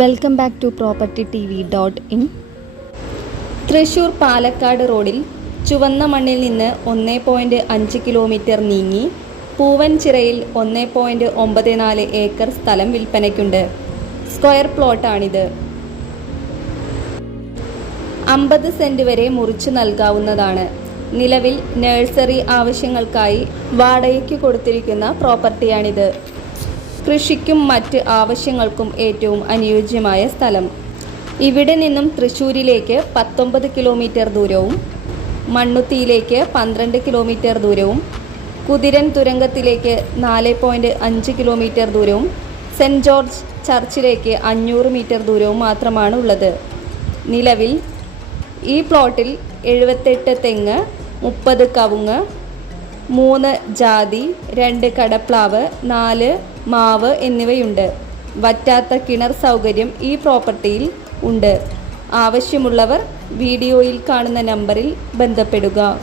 Welcome back to property T V dot in Thrissur Palakkad റോഡിൽ ചുവന്ന മണ്ണിൽ നിന്ന് ഒന്ന് പോയിന്റ് അഞ്ച് കിലോമീറ്റർ നീങ്ങി പൂവൻചിറയിൽ ഒന്ന് പോയിന്റ് ഒമ്പത് നാല് ഏക്കർ സ്ഥലം വിൽപ്പനയ്ക്കുണ്ട്. സ്ക്വയർ പ്ലോട്ടാണിത് അമ്പത് സെന്റ് വരെ മുറിച്ചു നൽകാവുന്നതാണ്. നിലവിൽ നഴ്സറി ആവശ്യങ്ങൾക്കായി വാടകയ്ക്ക് കൊടുത്തിരിക്കുന്ന പ്രോപ്പർട്ടിയാണിത് കൃഷിക്കും മറ്റ് ആവശ്യങ്ങൾക്കും ഏറ്റവും അനുയോജ്യമായ സ്ഥലം. ഇവിടെ നിന്നും തൃശ്ശൂരിലേക്ക് പത്തൊമ്പത് കിലോമീറ്റർ ദൂരവും മണ്ണുത്തിയിലേക്ക് പന്ത്രണ്ട് കിലോമീറ്റർ ദൂരവും കുതിരൻ തുരങ്കത്തിലേക്ക് നാല് പോയിന്റ് അഞ്ച് കിലോമീറ്റർ ദൂരവും സെന്റ് ജോർജ് ചർച്ചിലേക്ക് അഞ്ഞൂറ് മീറ്റർ ദൂരവും മാത്രമാണ് ഉള്ളത്. നിലവിൽ ഈ പ്ലോട്ടിൽ എഴുപത്തെട്ട് തെങ്ങ് മുപ്പത് കവുങ്ങ് മൂന്ന് ജാതി രണ്ട് കടപ്ലാവ് നാല് മാവ് എന്നിവയുണ്ട്. വറ്റാത്ത കിണർ സൗകര്യം ഈ പ്രോപ്പർട്ടിയിൽ ഉണ്ട്. ആവശ്യമുള്ളവർ വീഡിയോയിൽ കാണുന്ന നമ്പറിൽ ബന്ധപ്പെടുക.